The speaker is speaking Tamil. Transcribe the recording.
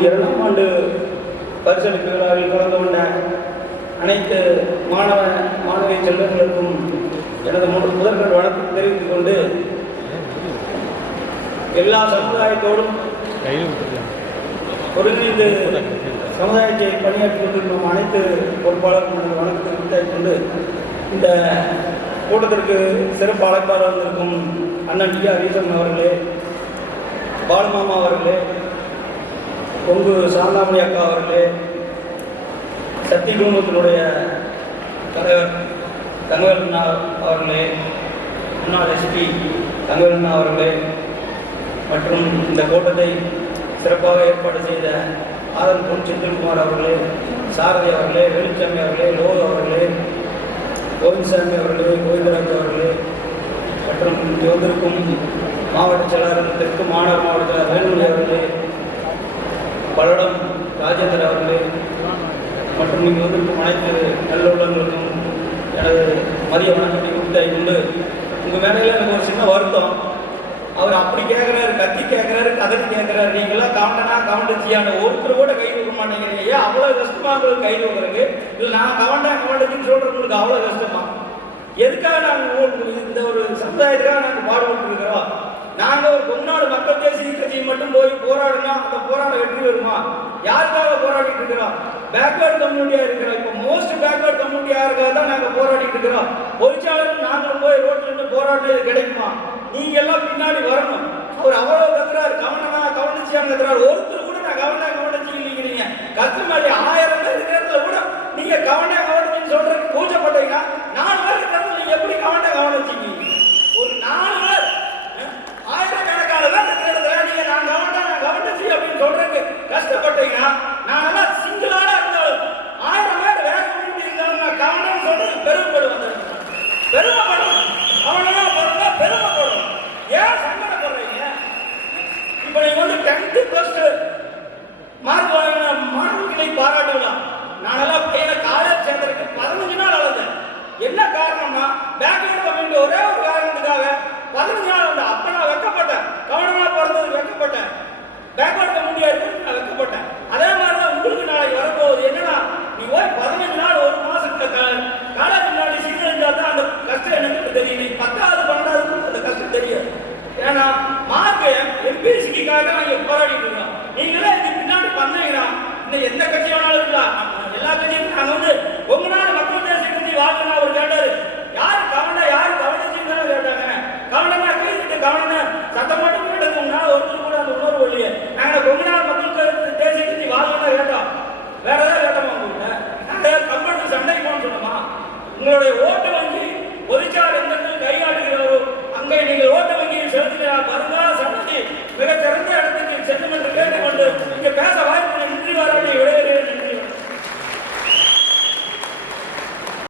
இரண்டாம் ஆண்டு பரிசளிப்பு விழாவில் கலந்து கொண்ட அனைத்து மாணவ மாணவி செல்வர்களுக்கும் எனது மூன்று முதல்வர் வணக்கம் தெரிவித்துக் கொண்டு எல்லா சமுதாயத்தோடும் ஒருங்கிணைந்து சமுதாயத்தை பணியாற்றி கொண்டிருக்கும் அனைத்து பொறுப்பாளர்களும் எனது வணக்கத்தை தெரிவித்துக் கொண்டு இந்த கூட்டத்திற்கு சிறப்பு அழைப்பாளர் வந்திருக்கும் அண்ணன் டி ஆர் ஈசன் அவர்களே பாலமாமா அவர்களே கொங்கு சாந்தாமணி அக்கா அவர்களே சக்தி குடும்பத்தினுடைய தலைவர் தங்கவேலண்ணா அவர்களே முன்னாள் எஸ்பி தங்கவேலண்ணா அவர்களே மற்றும் இந்த கூட்டத்தை சிறப்பாக ஏற்பாடு செய்த ஆதன் பொன் செந்தில்குமார் அவர்களே சாரதி அவர்களே வேலுச்சாமி அவர்களே லோகு அவர்களே கோவிந்தசாமி அவர்களே கோவிந்தராஜ் அவர்களே மற்றும் இங்கே வந்திருக்கும் மாவட்ட செயலாளர் தெற்கு மாநகர் மாவட்ட செயலாளர் வேலுமணி அவர்களே பல்லடம் ராஜேந்தர் அவர்களே மற்றும் இங்கு வந்திருக்கும் அனைத்து நல்லுள்ளங்களுக்கும் எனது மதிய வணக்கத்தை கொடுத்தாய் கொண்டு உங்கள் மேலையில் எனக்கு ஒரு சின்ன வருத்தம். அவர் அப்படி கேட்குறாரு கத்தி கேட்குறாரு கதறி கேட்குறாரு நீங்களாம் கவண்டனா கவண்டச்சியான ஒருத்தர் கூட கை கொடுக்க மாட்டேங்கிறீங்க. ஏன் அவ்வளோ கஷ்டமாக உங்களுக்கு கை வைக்கிறதுக்கு இல்லை நான் கவண்டா கவண்டச்சின்னு சொல்கிறவங்களுக்கு அவ்வளோ கஷ்டமா? எதுக்காக நாங்கள் இந்த ஒரு சமுதாயத்துக்காக நாங்கள் பாடுபட்டு இருக்கிறோம் நாங்கள் ஒரு பொன்னாடு மக்கள் தேசிய கட்சியை மட்டும் போய் போராடினா அந்த போராட்டம் வெற்றி வருமா யாருக்காக போராடிட்டு இருக்கிறோம்? பேக்வேர்டு கம்யூனிட்டியா இருக்கிறோம். இப்போ மோஸ்ட் பேக்வேர்டு கம்யூனிட்டியா யாருக்காக தான் நாங்கள் போராடிட்டு இருக்கிறோம்? பொறிச்சாளரும் நாங்களும் போய் ரோட்ல இருந்து போராடுறது கிடைக்குமா? நீங்க எல்லாம் பின்னாடி வரணும். அவர் அவ்வளவு கத்துறாரு. கவனமா கவனிச்சியான்னு கத்துறாரு. ஒருத்தர் கூட நான் கவனம் கவனிச்சு இல்லைங்கிறீங்க. கத்துமாடி ஆயிரம் பேர் இருக்கிறதுல கூட நீங்க கவனா கவனிச்சுன்னு சொல்றதுக்கு கூச்சப்பட்டீங்கன்னா நாலு பேர் இருக்கிறதுல நீங்க எப்படி கவனா கவனிச்சீங்க ஒரு நாலு பேர் அஹ், ஆயிரக்கணக்கான பேர் இருக்கிற இடத்துல நீங்க நான் கவனா நான் கவனிச்சு அப்படின்னு சொல்றதுக்கு கஷ்டப்பட்டீங்க நான் எல்லாம் சிங்கிளான இருந்தாலும் ஆயிரம் பேர் வேற கம்யூனிட்டி இருந்தாலும் நான் கவனம் சொல்றது பெருமைப்படுவேன் பெருமைப்படும் அவனா பிறந்தா பெருமைப்படும் ஏன் சங்கடப்படுறீங்க இப்ப நீங்க வந்து டென்த் பிளஸ் மார்க் வாங்கின மாணவர்களை பாராட்டலாம் நானெல்லாம் பேர காலேஜ் சேர்ந்ததுக்கு பதினஞ்சு நாள் அழுந்தேன் என்ன காரணம்னா பேக்வேர்டு அப்படின்ற ஒரே ஒரு காரணத்துக்காக பதினஞ்சு நாள் வந்து அப்ப நான் வெக்கப்பட்டேன். கவனமா பிறந்தது வெக்கப்பட்டேன். பேக்வேர்டு கம்யூனிட்டியா இருக்கு நான் வெக்கப்பட்டேன். அதே மாதிரி தான் உங்களுக்கு நாளைக்கு வரப்போகுது. என்னன்னா நீ போய் பதினஞ்சு நாள் ஒரு மாசத்துல காலேஜ் முன்னாடி சீக்கிரம் தான் அந்த கஷ்டம் எனக்கு தெரியும். நீ பத்தாவது பன்னெண்டாவது அந்த கஷ்டம் தெரியாது. ஏன்னா மார்க் எம்பிசிக்காக நாங்க போராடிட்டு இருக்கோம். நீங்களே இதுக்கு இன்னும் எந்த கட்சி வேணாலும் இருக்கலாம் எல்லா கட்சியும் நாங்க வந்து உங்க நாள் மக்கள் தேசிய கட்சி வாழ்க்கை அவர் கேட்டாரு. யாரு கவனம் யாரு கவனிச்சுன்னு கேட்டாங்க. கவனமா கீழ்த்து கவன சத்தம் மட்டும் கேட்டதுன்னா ஒருத்தர் கூட அந்த உணர்வு இல்லையே. நாங்க கொஞ்ச நாள் மக்கள் தேசிய கட்சி வாழ்க்கை கேட்டோம். வேற ஏதாவது கேட்டோமா உங்கள்கிட்ட நாங்க கம்பெனி சண்டை போன்னு சொன்னோமா? உங்களுடைய ஓட்டு வங்கி ஒரிச்சார்